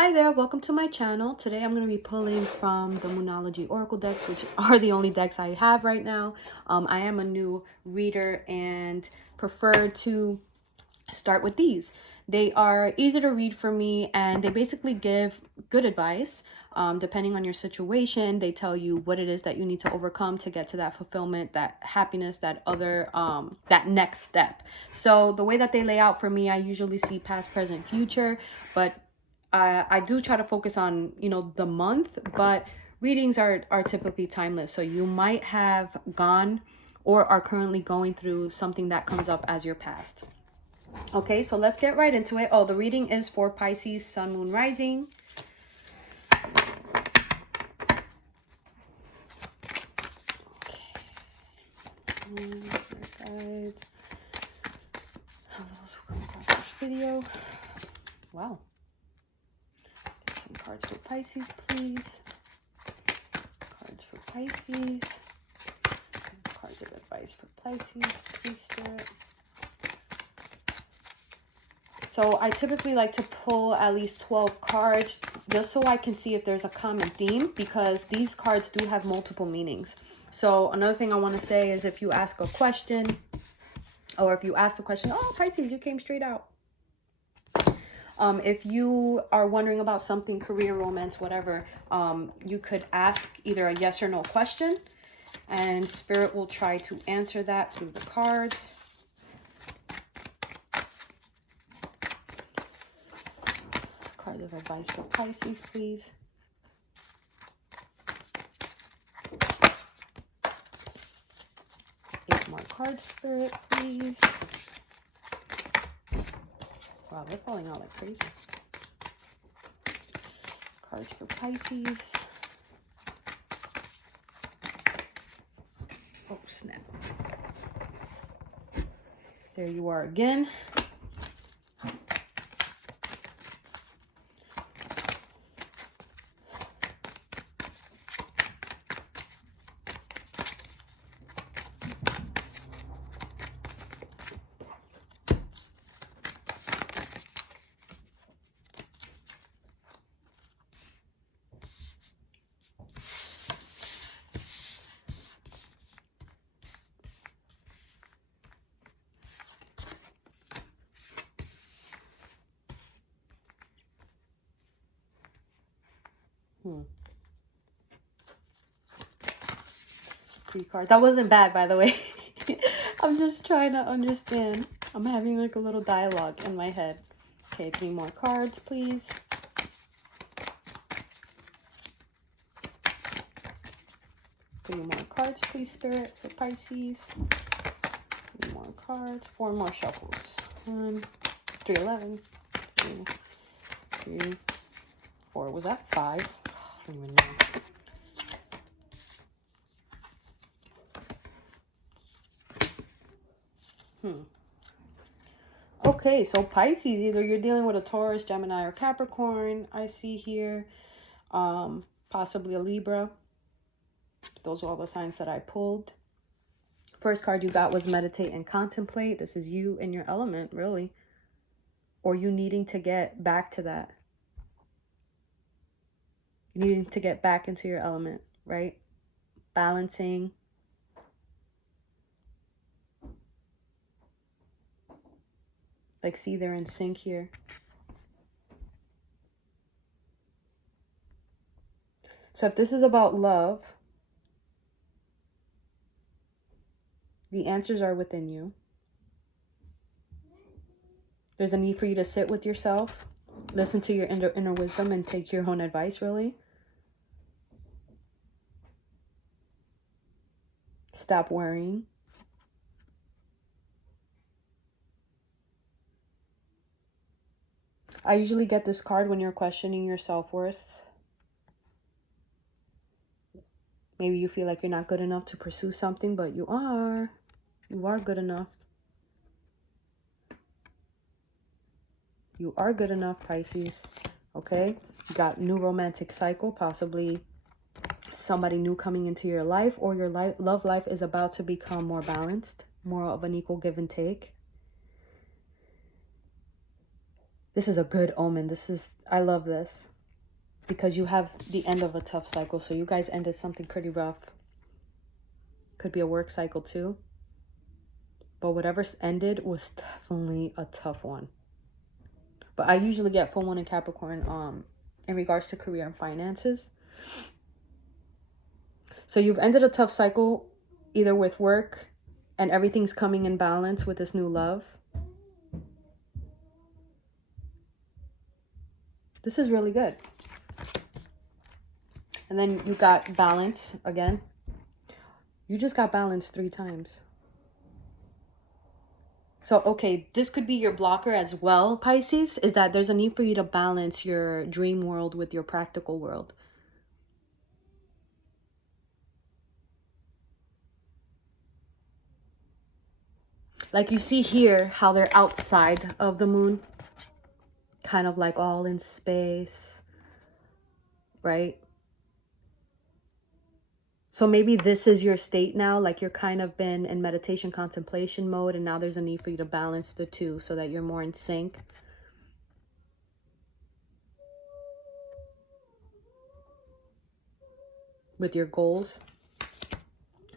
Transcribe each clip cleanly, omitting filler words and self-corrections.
Hi there, welcome to my channel. Today I'm going to be pulling from the Moonology Oracle decks, which are the only decks I have right now. I am a new reader and prefer to start with these. They are easy to read for me and they basically give good advice. Depending on your situation, they tell you what it is that you need to overcome to get to that fulfillment, that happiness, that next step. So the way that they lay out for me, I usually see past, present, future, but I do try to focus on, the month, but readings are typically timeless. So you might have gone or are currently going through something that comes up as your past. Okay, so let's get right into it. Oh, the reading is for Pisces, Sun, Moon, Rising. Okay. Those who come across this video. Wow. Get some cards for Pisces, please. Cards for Pisces. Cards of advice for Pisces, please, Spirit. So I typically like to pull at least 12 cards just so I can see if there's a common theme, because these cards do have multiple meanings. So another thing I want to say is if you ask a question, or if you ask the question, oh, Pisces, you came straight out. If you are wondering about something, career, romance, whatever, you could ask either a yes or no question, and Spirit will try to answer that through the cards. Cards of advice for Pisces, please. Eight more cards, Spirit, please. Wow, they're falling out like crazy. Cards for Pisces. Oh, snap. There you are again. Three cards. That wasn't bad, by the way. I'm just trying to understand. I'm having like a little dialogue in my head. Okay, 3 more cards, please. Three more cards, please, Spirit, for Pisces. 3 more cards. 4 more shuffles. 1, 3, 11. 2, 3, 4. Was that 5? I don't even know. Okay, so Pisces, either you're dealing with a Taurus, Gemini, or Capricorn, I see here. Possibly a Libra. Those are all the signs that I pulled. First card you got was meditate and contemplate. This is you in your element, really. Or you needing to get back to that. Needing to get back into your element, right? Balancing. Like, see, they're in sync here. So if this is about love, the answers are within you. There's a need for you to sit with yourself, listen to your inner wisdom, and take your own advice, really. Stop worrying. I usually get this card when you're questioning your self-worth. Maybe you feel like you're not good enough to pursue something, but you are. You are good enough. You are good enough, Pisces. Okay? You got new romantic cycle, possibly somebody new coming into your life, or your love life is about to become more balanced, more of an equal give and take. This is a good omen. I love this. Because you have the end of a tough cycle. So you guys ended something pretty rough. Could be a work cycle too. But whatever's ended was definitely a tough one. But I usually get full moon in Capricorn in regards to career and finances. So you've ended a tough cycle either with work and everything's coming in balance with this new love. This is really good. And then you got balance again. You just got balance 3 times. So, okay, this could be your blocker as well, Pisces, is that there's a need for you to balance your dream world with your practical world. Like you see here, how they're outside of the moon, kind of like all in space, right? So maybe this is your state now, like you're kind of been in meditation contemplation mode, and now there's a need for you to balance the two so that you're more in sync. With your goals,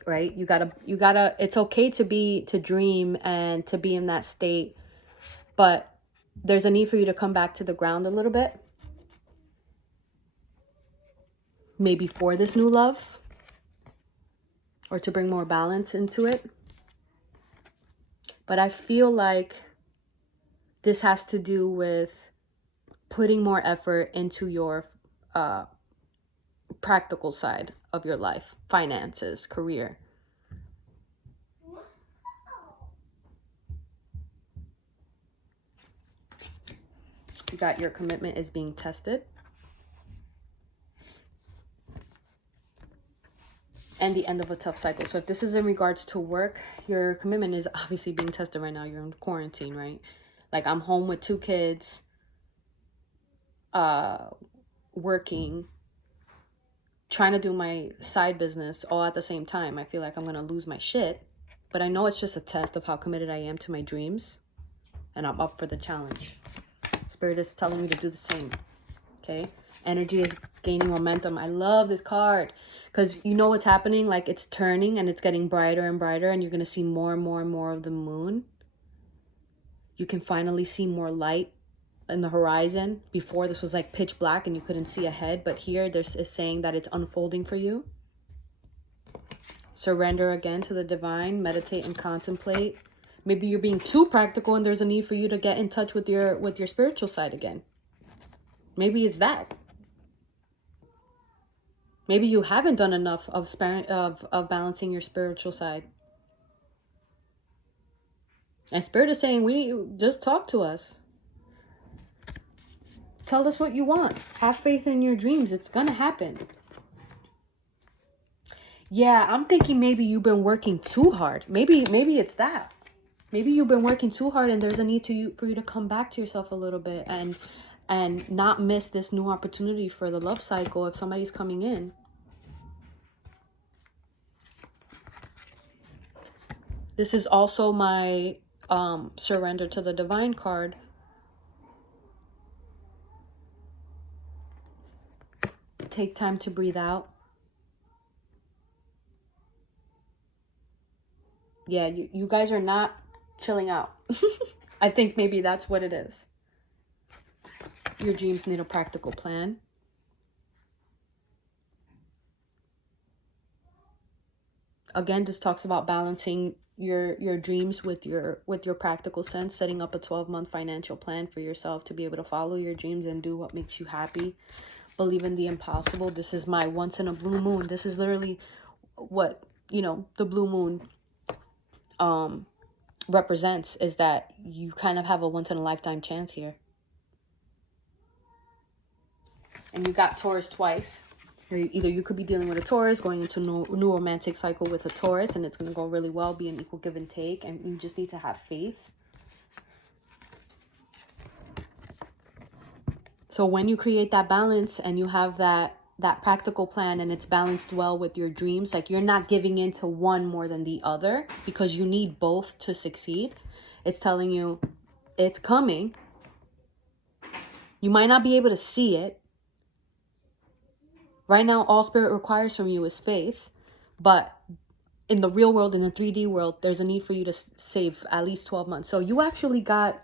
right? You gotta, it's okay to dream and to be in that state, but there's a need for you to come back to the ground a little bit. Maybe for this new love, or to bring more balance into it. But I feel like this has to do with putting more effort into your practical side of your life, finances, career. You got your commitment is being tested. And the end of a tough cycle. So if this is in regards to work, your commitment is obviously being tested right now. You're in quarantine, right? Like I'm home with 2 kids, working, trying to do my side business all at the same time. I feel like I'm going to lose my shit. But I know it's just a test of how committed I am to my dreams. And I'm up for the challenge. Spirit is telling me to do the same. Okay? Energy is gaining momentum. I love this card. Because you know what's happening? Like it's turning and it's getting brighter and brighter. And you're going to see more and more and more of the moon. You can finally see more light in the horizon. Before this was like pitch black and you couldn't see ahead. But here this is saying that it's unfolding for you. Surrender again to the divine. Meditate and contemplate. Maybe you're being too practical and there's a need for you to get in touch with your spiritual side again. Maybe it's that. Maybe you haven't done enough of balancing your spiritual side. And Spirit is saying, just talk to us. Tell us what you want. Have faith in your dreams. It's going to happen. Yeah, I'm thinking maybe you've been working too hard. Maybe it's that. Maybe you've been working too hard and there's a need for you to come back to yourself a little bit and not miss this new opportunity for the love cycle if somebody's coming in. This is also my surrender to the divine card. Take time to breathe out. Yeah, you guys are not chilling out. I think maybe that's what it is. Your dreams need a practical plan. Again, this talks about balancing your dreams with your practical sense, setting up a 12-month financial plan for yourself to be able to follow your dreams and do what makes you happy. Believe in the impossible. This is my once in a blue moon. This is literally what, the blue moon represents, is that you kind of have a once in a lifetime chance here. And you got Taurus twice. Either you could be dealing with a Taurus, going into a new romantic cycle with a Taurus, and it's going to go really well, be an equal give and take, and you just need to have faith. So when you create that balance and you have that practical plan and it's balanced well with your dreams, like you're not giving in to one more than the other because you need both to succeed. It's telling you it's coming. You might not be able to see it. Right now, all Spirit requires from you is faith. But in the real world, in the 3D world, there's a need for you to save at least 12 months. So you actually got...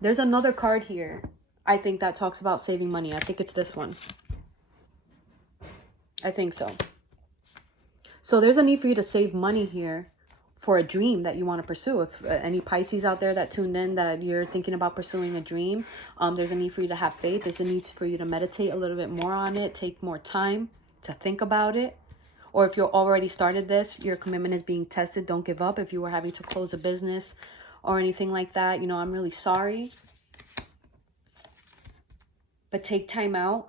There's another card here, I think, that talks about saving money. I think it's this one. I think so. So there's a need for you to save money here for a dream that you want to pursue. If any Pisces out there that tuned in that you're thinking about pursuing a dream, there's a need for you to have faith. There's a need for you to meditate a little bit more on it. Take more time to think about it. Or if you're already started this, your commitment is being tested. Don't give up. If you were having to close a business or anything like that, you know, I'm really sorry. But take time out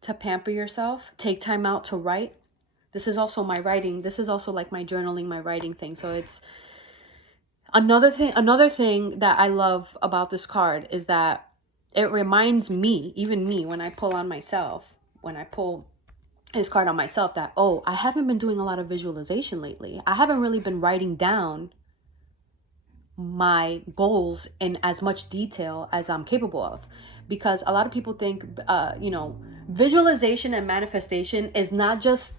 to pamper yourself. Take time out to write. This is also my writing. This is also like my journaling, my writing thing. So it's another thing that I love about this card is that it reminds me, even me, when I pull on myself, when I pull this card on myself, that, oh, I haven't been doing a lot of visualization lately. I haven't really been writing down my goals in as much detail as I'm capable of. Because a lot of people think, you know, visualization and manifestation is not just,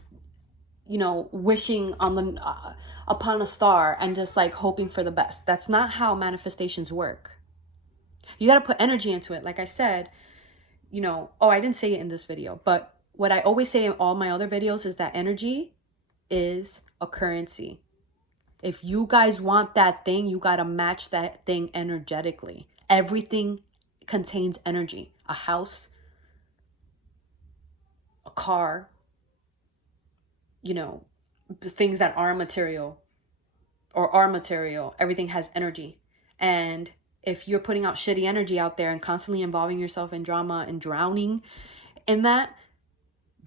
you know, wishing on the upon a star and just like hoping for the best. That's not how manifestations work. You got to put energy into it. Like I said, you know, oh, I didn't say it in this video, but what I always say in all my other videos is that energy is a currency. If you guys want that thing, you got to match that thing energetically. Everything contains energy. A house, a car, you know, things that are material or are material, everything has energy. And if you're putting out shitty energy out there and constantly involving yourself in drama and drowning in that,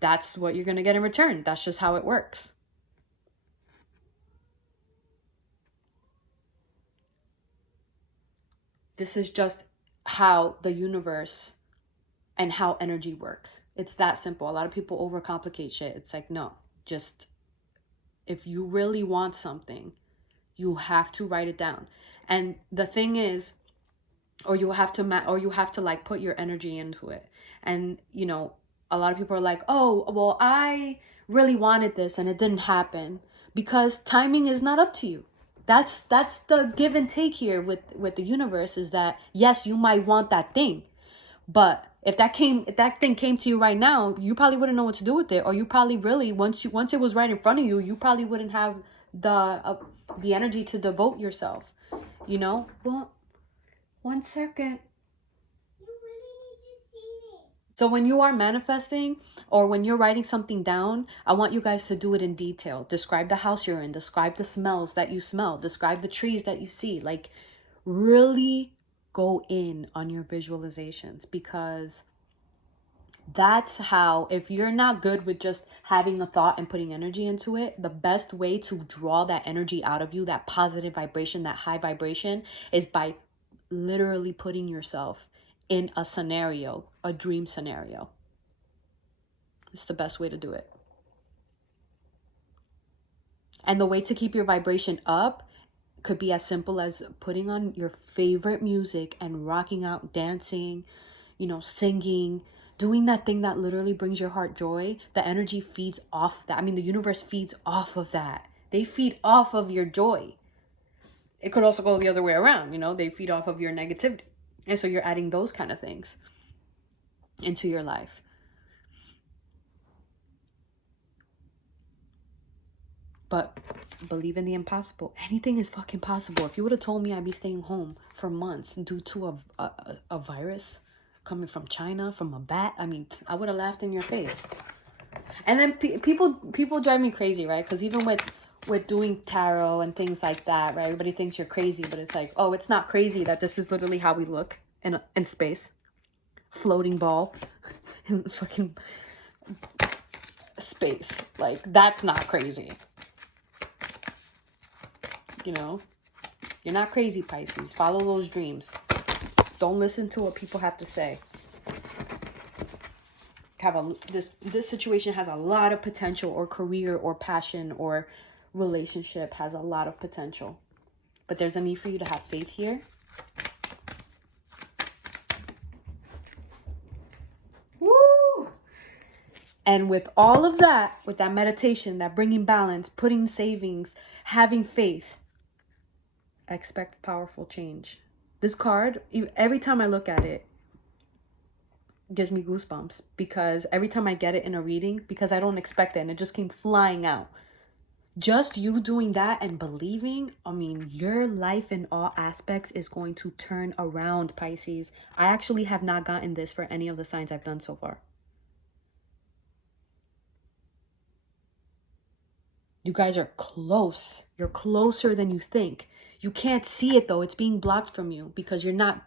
that's what you're going to get in return. That's just how it works. This is just how the universe and how energy works. It's that simple. A lot of people overcomplicate shit. It's like, no, just if you really want something, you have to write it down. And the thing is, or you have to like put your energy into it. And, you know, a lot of people are like, oh, well, I really wanted this and it didn't happen, because timing is not up to you. That's the give and take here with the universe, is that yes, you might want that thing, but if that thing came to you right now, you probably wouldn't know what to do with it, or you probably really once it was right in front of you, you probably wouldn't have the energy to devote yourself. You know? Well, 1 second. So when you are manifesting or when you're writing something down, I want you guys to do it in detail. Describe the house you're in. Describe the smells that you smell. Describe the trees that you see. Like, really go in on your visualizations, because that's how, if you're not good with just having a thought and putting energy into it, the best way to draw that energy out of you, that positive vibration, that high vibration, is by literally putting yourself in a scenario, a dream scenario. It's the best way to do it. And the way to keep your vibration up could be as simple as putting on your favorite music and rocking out, dancing, you know, singing, doing that thing that literally brings your heart joy. The energy feeds off that. I mean, the universe feeds off of that. They feed off of your joy. It could also go the other way around, you know, they feed off of your negativity. And so you're adding those kind of things into your life. But believe in the impossible. Anything is fucking possible. If you would have told me I'd be staying home for months due to a virus coming from China, from a bat, I mean, I would have laughed in your face. And then people drive me crazy, right? Because even with doing tarot and things like that, right? Everybody thinks you're crazy, but it's like, oh, it's not crazy that this is literally how we look in space. Floating ball in fucking space. Like, that's not crazy. You know? You're not crazy, Pisces. Follow those dreams. Don't listen to what people have to say. This situation has a lot of potential, or career or passion or relationship has a lot of potential. But there's a need for you to have faith here. And with all of that, with that meditation, that bringing balance, putting savings, having faith, expect powerful change. This card, every time I look at it, gives me goosebumps, because every time I get it in a reading, because I don't expect it and it just came flying out. Just you doing that and believing, I mean, your life in all aspects is going to turn around, Pisces. I actually have not gotten this for any of the signs I've done so far. You guys are close. You're closer than you think. You can't see it though. It's being blocked from you because you're not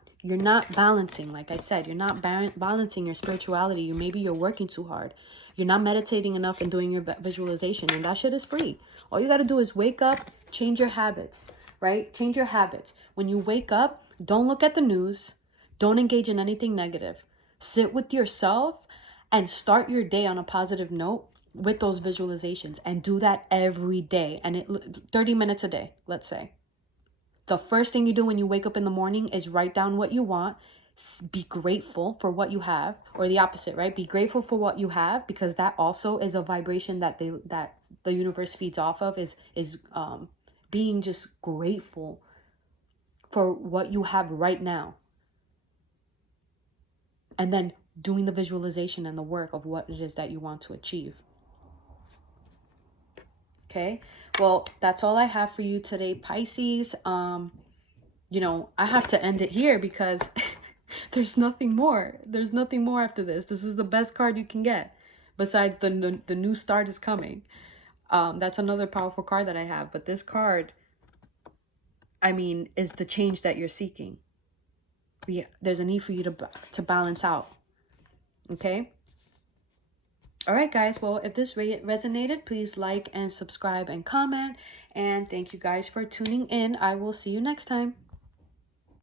balancing. Like I said, you're not balancing your spirituality. Maybe you're working too hard. You're not meditating enough and doing your visualization, and that shit is free. All you got to do is wake up, change your habits, right? Change your habits. When you wake up, don't look at the news. Don't engage in anything negative. Sit with yourself and start your day on a positive note with those visualizations, and do that every day, and 30 minutes a day. Let's say the first thing you do when you wake up in the morning is write down what you want, be grateful for what you have, or the opposite, right? Be grateful for what you have, because that also is a vibration that the universe feeds off of, is being just grateful for what you have right now, and then doing the visualization and the work of what it is that you want to achieve. Okay, well, that's all I have for you today, Pisces. You know, I have to end it here because there's nothing more. There's nothing more after this. This is the best card you can get. Besides the new start is coming. That's another powerful card that I have. But this card, I mean, is the change that you're seeking. Yeah, there's a need for you to balance out. Okay? All right, guys. Well, if this resonated, please like and subscribe and comment. And thank you guys for tuning in. I will see you next time.